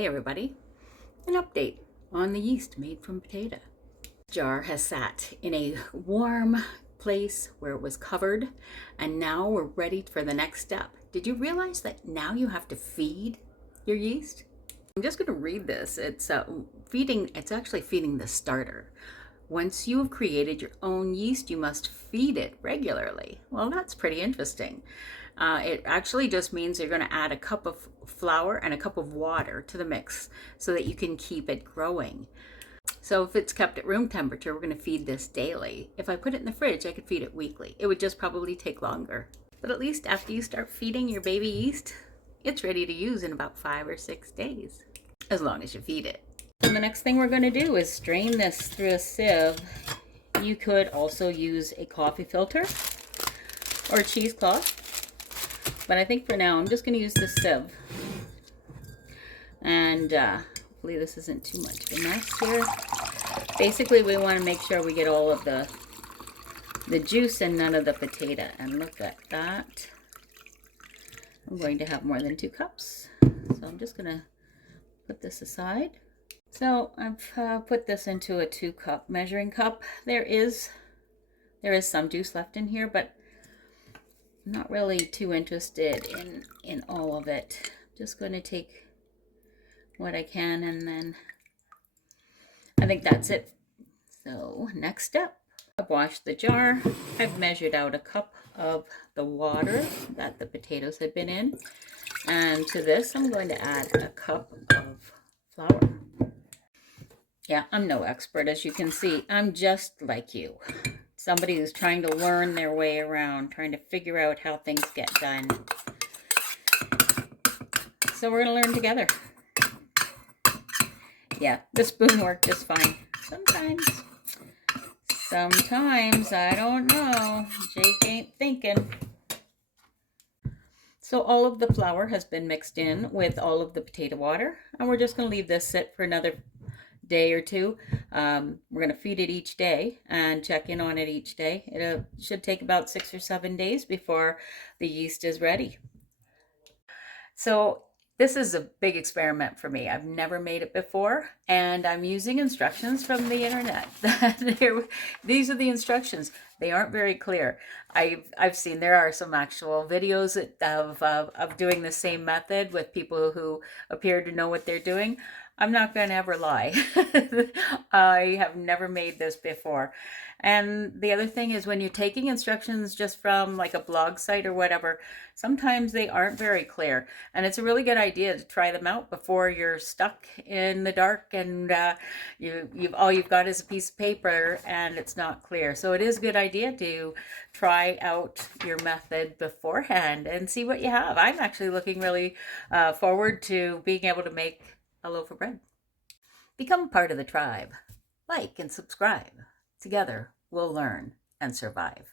Hey everybody, an update on the yeast made from potato. The jar has sat in a warm place where it was covered, and now we're ready for the next step. Did you realize that now you have to feed your yeast? I'm just going to read this. It's actually feeding the starter. Once you have created your own yeast, you must feed it regularly. Well, that's pretty interesting. It actually just means you're going to add a cup of flour and a cup of water to the mix so that you can keep it growing. So if it's kept at room temperature, we're going to feed this daily. If I put it in the fridge, I could feed it weekly. It would just probably take longer. But at least after you start feeding your baby yeast, it's ready to use in about 5 or 6 days, as long as you feed it. And the next thing we're going to do is strain this through a sieve. You could also use a coffee filter or a cheesecloth, but I think for now I'm just going to use the sieve. And hopefully this isn't too much of a mess here. Basically, we want to make sure we get all of the juice and none of the potato. And look at that. I'm going to have more than 2 cups. So I'm just going to put this aside. So I've put this into a 2-cup measuring cup. There is some juice left in here, but I'm not really too interested in all of it. I'm just going to take what I can, and then I think that's it. So next step, I've washed the jar. I've measured out a cup of the water that the potatoes had been in, and to this I'm going to add a cup of flour. Yeah, I'm no expert, as you can see. I'm just like you. Somebody who's trying to learn their way around, trying to figure out how things get done. So we're going to learn together. Yeah, the spoon worked just fine. Sometimes, I don't know. Jake ain't thinking. So all of the flour has been mixed in with all of the potato water, and we're just going to leave this sit for another day or 2. We're going to feed it each day and check in on it each day. It should take about 6 or 7 days before the yeast is ready. So this is a big experiment for me. I've never made it before, and I'm using instructions from the internet. These are the instructions. They aren't very clear. I've seen there are some actual videos of doing the same method with people who appear to know what they're doing. I'm not going to ever lie. I have never made this before. And the other thing is, when you're taking instructions just from like a blog site or whatever, sometimes they aren't very clear. And it's a really good idea to try them out before you're stuck in the dark and all you've got is a piece of paper and it's not clear. So it is a good idea to try out your method beforehand and see what you have. I'm actually looking really forward to being able to make a loaf of bread. Become part of the tribe. Like and subscribe. Together, we'll learn and survive.